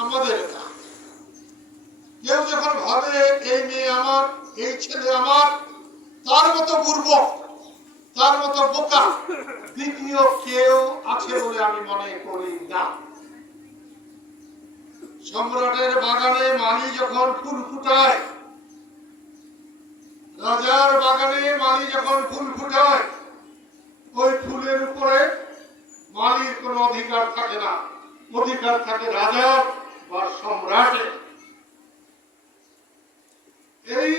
আমাদের না। কেউ যখন ভাবে এই মেয়ে আমার, এই ছেলে আমার, তার মতো বুর্বক, তার মতো বোকা দ্বিতীয় কেউ আছে বলে আমি মনে করি না। সম্রাটের বাগানে মালি যখন ফুল ফুটায়, রাজার বাগানে মালি যখন ফুল ফুটায়, ওই ফুলের উপরে মালির কোন অধিকার থাকে না, অধিকার থাকে রাজার বা সম্রাটের। এই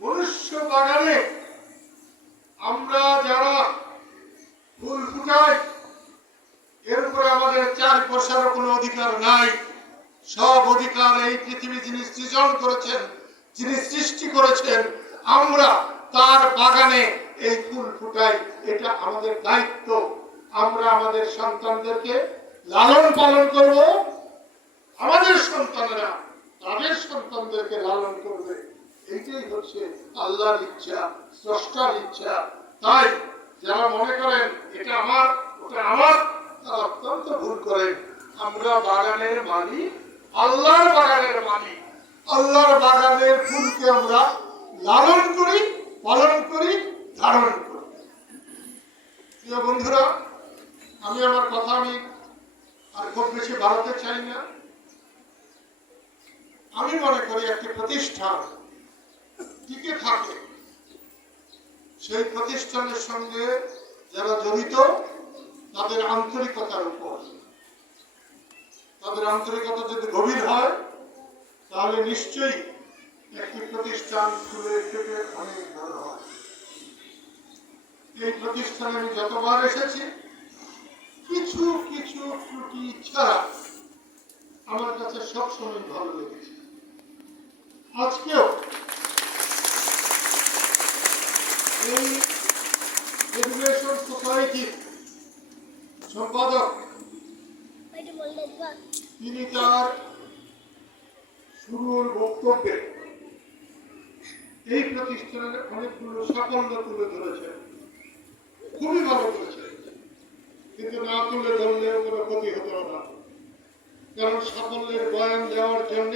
মনুষ্য বাগানে আমরা যারা ফুল ফুটাই, এর উপরে আমাদের 4 পয়সারও কোনো অধিকার নাই। সব অধিকার এই পৃথিবী যিনি সৃজন করেছেন, যিনি সৃষ্টি করেছেন, আমরা তার বাগানে এই ফুল ফুটাই, এটা আমাদের দায়িত্ব। আমরা আমাদের সন্তানদেরকে লালন পালন করব, আমাদের সন্তানেরা তাদের সন্তানদেরকে লালন করবে। এইটাই হচ্ছে আল্লাহর ইচ্ছা, স্রষ্টার ইচ্ছা। তাই যারা মনে করেন এটা আমার, ওটা আমার, তারা অত্যন্ত ভুল করেন। আমরা বাগানের মালিক, আল্লাহর বাগানের মালিক। আল্লাহর বাগানের ফুলকে আমরা লালন করি, পালন করি, ধারণ করি। প্রিয় বন্ধুরা, আমি আমার কথা আর খুব বেশি বাড়াতে চাই না। আমি মনে করি একটি প্রতিষ্ঠান টিকে থাকে সেই প্রতিষ্ঠানের সঙ্গে যারা জড়িত তাদের আন্তরিকতার উপর। তাদের আন্তরিকতা যদি গভীর হয় তাহলে নিশ্চয়ই একটি প্রতিষ্ঠান খুলে থেকে অনেক ভালো হয়। এই প্রতিষ্ঠানে আমি যতবার এসেছি কিছু কিছু ত্রুটি ছাড়া আমার কাছে সবসময় ভালো লেগেছে। আজকেও এই এডুকেশন সোসাইটির সম্পাদক তিনি তার শুরুর বক্তব্যে এই প্রতিষ্ঠানের অনেকগুলো সাফল্য তুলে ধরেছেন, খুবই ভালো করেছেন। কিন্তু না তুলে ধরলেও কোনো ক্ষতি হতো না, কারণ সাফল্যের বয়ান দেওয়ার জন্য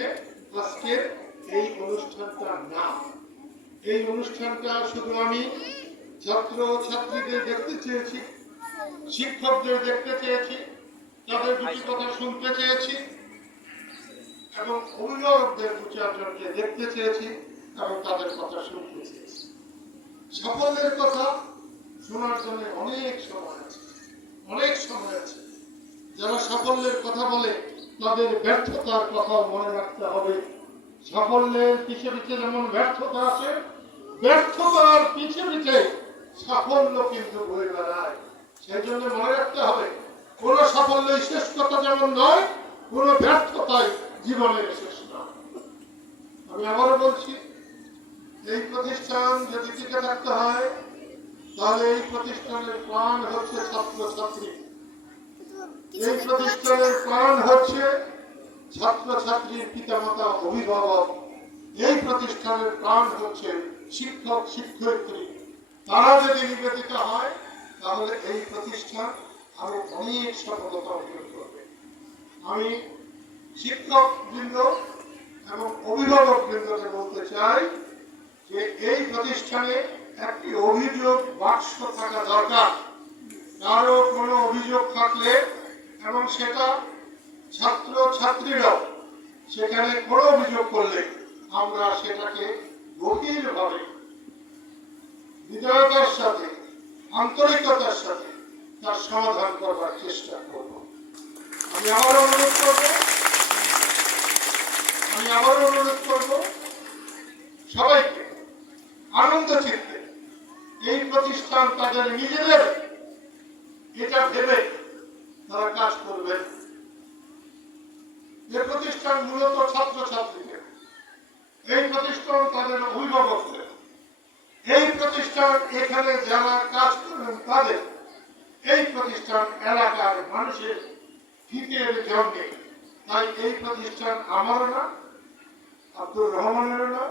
আজকের এই অনুষ্ঠানটা না। এই অনুষ্ঠানটা শুধু আমি ছাত্র ছাত্রীদের দেখতে চেয়েছি, শিক্ষকদের দেখতে চেয়েছি, তাদের দুটি কথা শুনতে চেয়েছি এবং অভিভাবকদের 2-4জনকে দেখতে চেয়েছি এবং তাদের কথা শুনতে চেয়েছি। সাফল্যের কথা শোনার জন্য অনেক সময় আছে, অনেক সময় আছে। যারা সাফল্যের কথা বলে তাদের ব্যর্থতার কথা মনে রাখতে হবে। সাফল্যের পিছে পিছে যেমন ব্যর্থতা আছে, ব্যর্থতার পিছে পিছে সাফল্য কিন্তু বয়ে বেড়ায়। সেই জন্য মনে রাখতে হবে কোন সাফল্যই শেষ কথা যেমন নয়, কোন ব্যর্থতাই জীবনের শেষ নয়। আমি আবারও বলছি, এই প্রতিষ্ঠান যদি টিকে থাকতে হয় তাহলে এই প্রতিষ্ঠানের প্রাণ হচ্ছে ছাত্রছাত্রী, এই প্রতিষ্ঠানের প্রাণ হচ্ছে ছাত্রছাত্রীর পিতামাতা, অভিভাবক। এই প্রতিষ্ঠানের প্রাণ হচ্ছে শিক্ষক শিক্ষয়িত্রী। তারা যদি নিবেদিত হয় তাহলে এই প্রতিষ্ঠান আরো অনেক সফলতা অর্জন করবে। আমি শিক্ষক বৃন্দ এবং অভিভাবক বৃন্দকে বলতে চাই যে এই প্রতিষ্ঠানে একটি অভিযোগ বাক্স থাকা দরকার। কারো কোনো অভিযোগ থাকলে এবং সেটা ছাত্র ছাত্রীরাও সেখানে কোনো অভিযোগ করলে আমরা সেটাকে গভীরভাবে হৃদয়তার সাথে, আন্তরিকতার সাথে তার সমাধান করবার চেষ্টা করব। আমি আবারও অনুরোধ করব সবাইকে আনন্দ চিত্তে এই প্রতিষ্ঠান তাদের নিজেদের এটা ভেবে তারা কাজ করবেন। যে প্রতিষ্ঠান মূলত ছাত্রছাত্রীদের, এই প্রতিষ্ঠান তাদের অভিভাবকদের, এই প্রতিষ্ঠান এখানে যারা কাজ করেন তাদের, এই প্রতিষ্ঠান এলাকার মানুষের হিতের জন্য। তাই এই প্রতিষ্ঠান আমারও না, আব্দুর রহমানেরও না,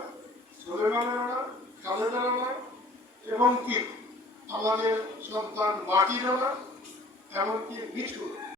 সুলেমানেরও না, খালেদারও না, এবং কি আমাদের সন্তান মাটিরও না, এমনকি মিঠুর